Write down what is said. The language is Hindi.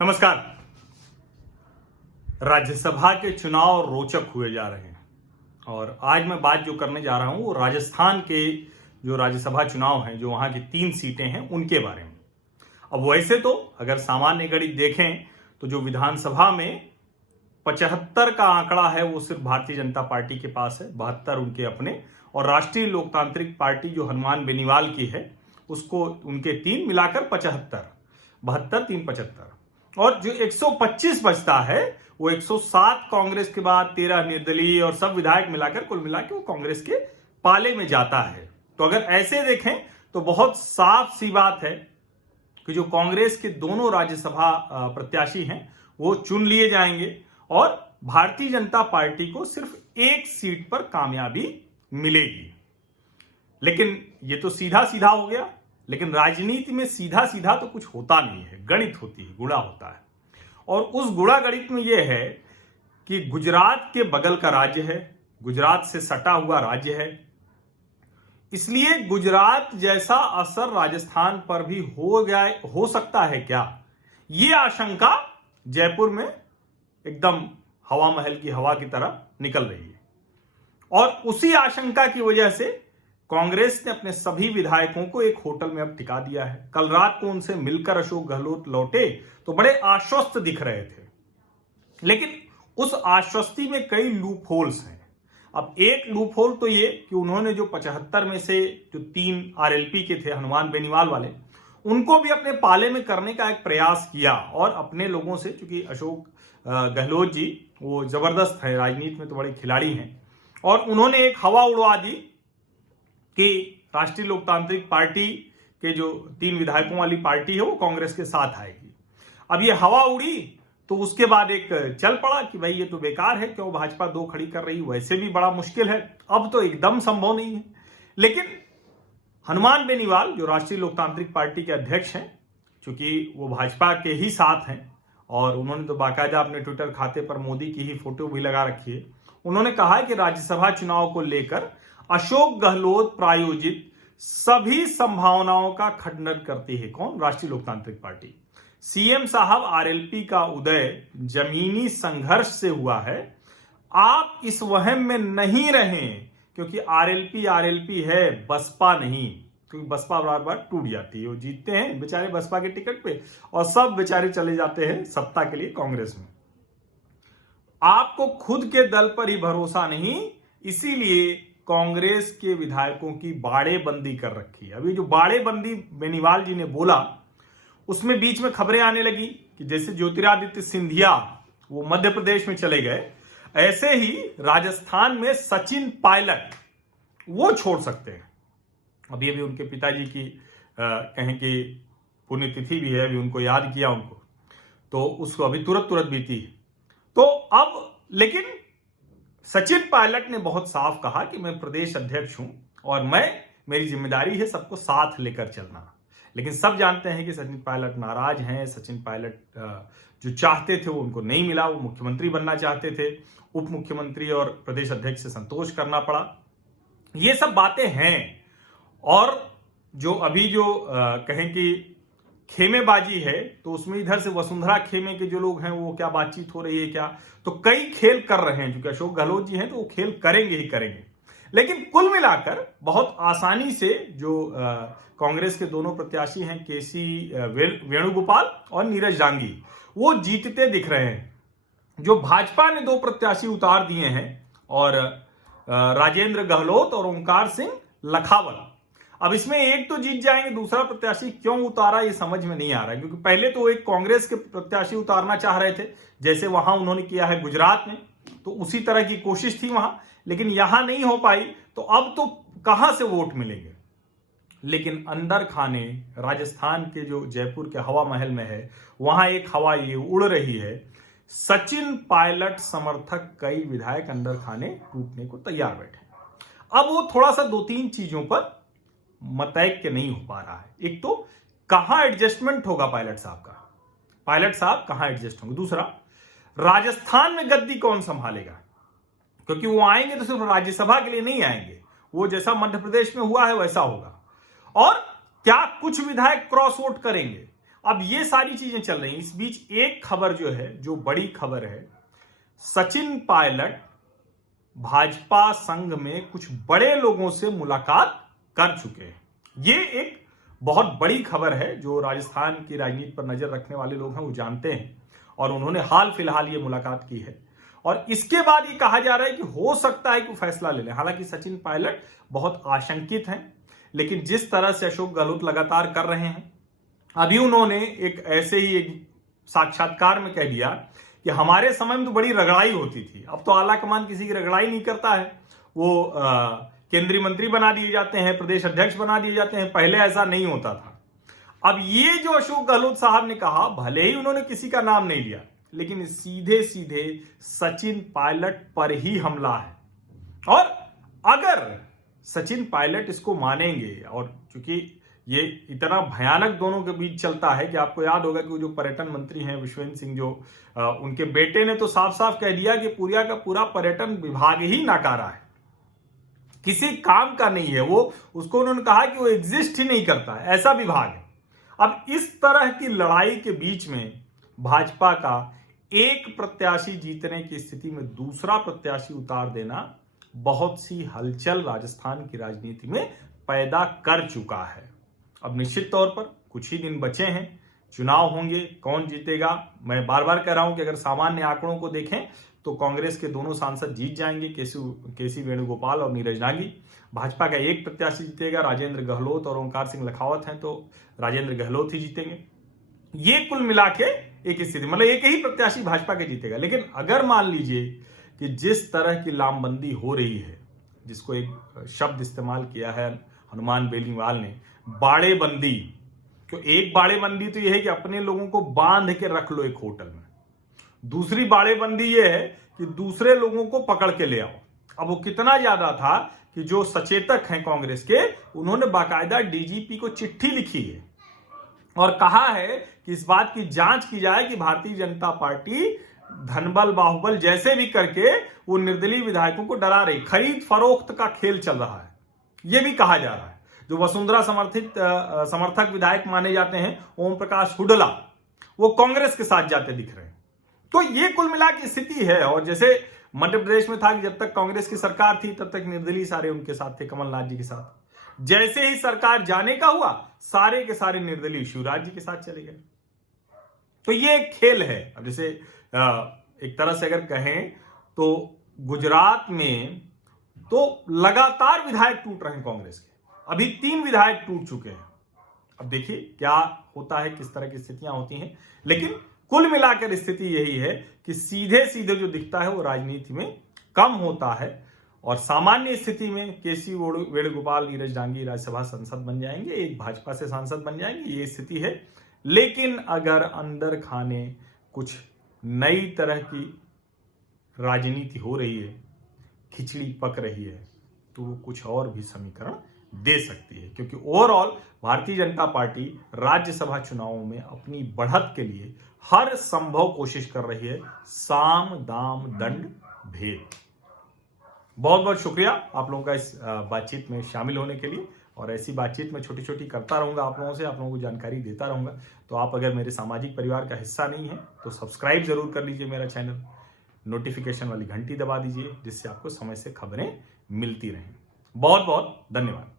नमस्कार। राज्यसभा के चुनाव रोचक हुए जा रहे हैं और आज मैं बात जो करने जा रहा हूं वो राजस्थान के जो राज्यसभा चुनाव हैं, जो वहां की 3 सीटें हैं उनके बारे में। अब वैसे तो अगर सामान्य गणित देखें तो जो विधानसभा में 75 का आंकड़ा है वो सिर्फ भारतीय जनता पार्टी के पास है, 72 उनके अपने, और राष्ट्रीय लोकतांत्रिक पार्टी जो हनुमान बेनीवाल की है उसको उनके 3 मिलाकर 75, 72 3 75, और जो 125 बचता है वो 107 कांग्रेस के बाद 13 निर्दलीय और सब विधायक मिलाकर कुल मिला के वो कांग्रेस के पाले में जाता है। तो अगर ऐसे देखें तो बहुत साफ सी बात है कि जो कांग्रेस के दोनों राज्यसभा प्रत्याशी हैं वो चुन लिए जाएंगे और भारतीय जनता पार्टी को सिर्फ एक सीट पर कामयाबी मिलेगी। लेकिन ये तो सीधा सीधा हो गया, लेकिन राजनीति में सीधा सीधा तो कुछ होता नहीं है, गणित होती है, गुणा होता है। और उस गुणा गणित में यह है कि गुजरात के बगल का राज्य है, गुजरात से सटा हुआ राज्य है, इसलिए गुजरात जैसा असर राजस्थान पर भी हो सकता है क्या, यह आशंका जयपुर में एकदम हवा महल की हवा की तरह निकल रही है। और उसी आशंका की वजह से कांग्रेस ने अपने सभी विधायकों को एक होटल में अब टिका दिया है। कल रात को उनसे मिलकर अशोक गहलोत लौटे तो बड़े आश्वस्त दिख रहे थे, लेकिन उस आश्वस्ति में कई लूप होल्स हैं। अब एक लूप होल तो ये कि उन्होंने जो 75 में से जो 3 आरएलपी के थे, हनुमान बेनीवाल वाले, उनको भी अपने पाले में करने का एक प्रयास किया और अपने लोगों से, चूंकि अशोक गहलोत जी वो जबरदस्त है, राजनीति में तो बड़े खिलाड़ी हैं, और उन्होंने एक हवा उड़वा दी कि राष्ट्रीय लोकतांत्रिक पार्टी के जो 3 विधायकों वाली पार्टी है वो कांग्रेस के साथ आएगी। अब ये हवा उड़ी तो उसके बाद एक चल पड़ा कि भाई ये तो बेकार है, क्यों भाजपा 2 खड़ी कर रही, वैसे भी बड़ा मुश्किल है, अब तो एकदम संभव नहीं है। लेकिन हनुमान बेनीवाल जो राष्ट्रीय लोकतांत्रिक पार्टी के अध्यक्ष हैं, चूंकि वो भाजपा के ही साथ हैं और उन्होंने तो बाकायदा अपने ट्विटर खाते पर मोदी की ही फोटो भी लगा रखी है, उन्होंने कहा है कि राज्यसभा चुनाव को लेकर अशोक गहलोत प्रायोजित सभी संभावनाओं का खंडन करती है। कौन? राष्ट्रीय लोकतांत्रिक पार्टी। सीएम साहब, आरएलपी का उदय जमीनी संघर्ष से हुआ है, आप इस वहम में नहीं रहें, क्योंकि आरएलपी है, बसपा नहीं, क्योंकि बसपा बार बार टूट जाती है, वो जीतते हैं बेचारे बसपा के टिकट पे और सब बेचारे चले जाते हैं सत्ता के लिए कांग्रेस में। आपको खुद के दल पर ही भरोसा नहीं, इसीलिए कांग्रेस के विधायकों की बाड़ेबंदी कर रखी है। अभी जो बाड़ेबंदी बेनीवाल जी ने बोला उसमें बीच में खबरें आने लगी कि जैसे ज्योतिरादित्य सिंधिया वो मध्य प्रदेश में चले गए, ऐसे ही राजस्थान में सचिन पायलट वो छोड़ सकते हैं। अभी अभी उनके पिताजी की कहें कि पुण्यतिथि भी है, अभी उनको याद किया उनको, तो उसको अभी तुरंत बीती है। तो अब लेकिन सचिन पायलट ने बहुत साफ कहा कि मैं प्रदेश अध्यक्ष हूं और मेरी जिम्मेदारी है सबको साथ लेकर चलना। लेकिन सब जानते हैं कि सचिन पायलट नाराज हैं। सचिन पायलट जो चाहते थे वो उनको नहीं मिला, वो मुख्यमंत्री बनना चाहते थे, उप मुख्यमंत्री और प्रदेश अध्यक्ष से संतोष करना पड़ा। ये सब बातें हैं और जो अभी जो कहें कि खेमेबाजी है तो उसमें इधर से वसुंधरा खेमे के जो लोग हैं वो क्या बातचीत हो रही है क्या, तो कई खेल कर रहे हैं। क्योंकि अशोक गहलोत जी हैं तो वो खेल करेंगे ही करेंगे। लेकिन कुल मिलाकर बहुत आसानी से जो कांग्रेस के दोनों प्रत्याशी हैं, केसी वेणुगोपाल और नीरज डांगी, वो जीतते दिख रहे हैं। जो भाजपा ने 2 प्रत्याशी उतार दिए हैं, और राजेंद्र गहलोत और ओंकार सिंह लखावल, अब इसमें एक तो जीत जाएंगे, दूसरा प्रत्याशी क्यों उतारा ये समझ में नहीं आ रहा है। क्योंकि पहले तो एक कांग्रेस के प्रत्याशी उतारना चाह रहे थे, जैसे वहां उन्होंने किया है गुजरात में, तो उसी तरह की कोशिश थी वहां, लेकिन यहां नहीं हो पाई, तो अब तो कहां से वोट मिलेंगे। लेकिन अंदर खाने राजस्थान के जो जयपुर के हवा महल में है, वहां एक हवा ये उड़ रही है, सचिन पायलट समर्थक कई विधायक अंदर खाने टूटने को तैयार बैठे। अब वो थोड़ा सा 2-3 चीजों पर मतैक्य नहीं हो पा रहा है। एक तो कहां एडजस्टमेंट होगा पायलट साहब का, पायलट साहब कहां एडजस्ट होंगे। दूसरा, राजस्थान में गद्दी कौन संभालेगा, क्योंकि वो आएंगे तो सिर्फ राज्यसभा के लिए नहीं आएंगे, वो जैसा मध्य प्रदेश में हुआ है वैसा होगा। और क्या कुछ विधायक क्रॉस वोट करेंगे। अब ये सारी चीजें चल रही हैं, इस बीच एक खबर जो है, जो बड़ी खबर है, सचिन पायलट भाजपा संघ में कुछ बड़े लोगों से मुलाकात कर चुके हैं। ये एक बहुत बड़ी खबर है, जो राजस्थान की राजनीति पर नजर रखने वाले लोग हैं वो जानते हैं, और उन्होंने हाल फिलहाल ये मुलाकात की है। और इसके बाद ये कहा जा रहा है कि हो सकता है कि फैसला ले लें। हालांकि सचिन पायलट बहुत आशंकित हैं, लेकिन जिस तरह से अशोक गहलोत लगातार कर रहे हैं, अभी उन्होंने एक ऐसे ही एक साक्षात्कार में कह दिया कि हमारे समय में तो बड़ी रगड़ाई होती थी, अब तो आला कमान किसी की रगड़ाई नहीं करता है, वो केंद्रीय मंत्री बना दिए जाते हैं, प्रदेश अध्यक्ष बना दिए जाते हैं, पहले ऐसा नहीं होता था। अब ये जो अशोक गहलोत साहब ने कहा, भले ही उन्होंने किसी का नाम नहीं लिया, लेकिन सीधे सीधे सचिन पायलट पर ही हमला है। और अगर सचिन पायलट इसको मानेंगे, और चूंकि ये इतना भयानक दोनों के बीच चलता है कि आपको याद होगा कि वो जो पर्यटन मंत्री हैं विश्वेंद्र सिंह, जो उनके बेटे ने तो साफ साफ कह दिया कि पूरा का पूरा पर्यटन विभाग ही नाकारा है, किसी काम का नहीं है वो, उसको उन्होंने कहा कि वो एग्जिस्ट ही नहीं करता है, ऐसा विभाग है। अब इस तरह की लड़ाई के बीच में भाजपा का एक प्रत्याशी जीतने की स्थिति में दूसरा प्रत्याशी उतार देना बहुत सी हलचल राजस्थान की राजनीति में पैदा कर चुका है। अब निश्चित तौर पर कुछ ही दिन बचे हैं, चुनाव होंगे, कौन जीतेगा, मैं बार बार कह रहा हूं कि अगर सामान्य आंकड़ों को देखें तो कांग्रेस के दोनों सांसद जीत जाएंगे, केसी वेणुगोपाल और नीरज नागी। भाजपा का एक प्रत्याशी जीतेगा, राजेंद्र गहलोत और ओंकार सिंह लखावत हैं, तो राजेंद्र गहलोत ही जीतेंगे। ये कुल मिला के एक स्थिति, मतलब एक ही प्रत्याशी भाजपा के जीतेगा। लेकिन अगर मान लीजिए कि जिस तरह की लामबंदी हो रही है, जिसको एक शब्द इस्तेमाल किया है हनुमान बेनीवाल ने, बाड़ेबंदी, तो एक बाड़ेबंदी तो यह है कि अपने लोगों को बांध के रख लो एक होटल में, दूसरी बाड़ेबंदी यह है कि दूसरे लोगों को पकड़ के ले आओ। अब वो कितना ज्यादा था कि जो सचेतक हैं कांग्रेस के, उन्होंने बाकायदा डीजीपी को चिट्ठी लिखी है और कहा है कि इस बात की जांच की जाए कि भारतीय जनता पार्टी धनबल बाहुबल जैसे भी करके वो निर्दलीय विधायकों को डरा रही, खरीद फरोख्त का खेल चल रहा है, यह भी कहा जा रहा है। जो वसुंधरा समर्थक विधायक माने जाते हैं ओम प्रकाश हुड्डा, वो कांग्रेस के साथ जाते दिख रहे हैं। तो ये कुल मिला की स्थिति है। और जैसे मध्य प्रदेश में था कि जब तक कांग्रेस की सरकार थी तब तक निर्दलीय सारे उनके साथ थे, कमलनाथ जी के साथ। जैसे ही सरकार जाने का हुआ, सारे के सारे निर्दलीय शिवराज जी के साथ चले गए। तो ये एक खेल है। अब जैसे एक तरह से अगर कहें तो गुजरात में तो लगातार विधायक टूट रहे हैं कांग्रेस के, अभी 3 विधायक टूट चुके हैं। अब देखिए क्या होता है, किस तरह की स्थितियां होती हैं। लेकिन कुल मिलाकर स्थिति यही है कि सीधे सीधे जो दिखता है वो राजनीति में कम होता है, और सामान्य स्थिति में केसी वेणुगोपाल, नीरज डांगी राज्यसभा सांसद बन जाएंगे, एक भाजपा से सांसद बन जाएंगे, ये स्थिति है। लेकिन अगर अंदर खाने कुछ नई तरह की राजनीति हो रही है, खिचड़ी पक रही है, तो वो कुछ और भी समीकरण दे सकती है। क्योंकि ओवरऑल भारतीय जनता पार्टी राज्यसभा चुनावों में अपनी बढ़त के लिए हर संभव कोशिश कर रही है, साम दाम दंड भेद। बहुत बहुत शुक्रिया आप लोगों का इस बातचीत में शामिल होने के लिए, और ऐसी बातचीत में छोटी छोटी करता रहूंगा आप लोगों से, आप लोगों को जानकारी देता रहूंगा। तो आप अगर मेरे सामाजिक परिवार का हिस्सा नहीं है तो सब्सक्राइब जरूर कर लीजिए मेरा चैनल, नोटिफिकेशन वाली घंटी दबा दीजिए, जिससे आपको समय से खबरें मिलती रहें। बहुत बहुत धन्यवाद।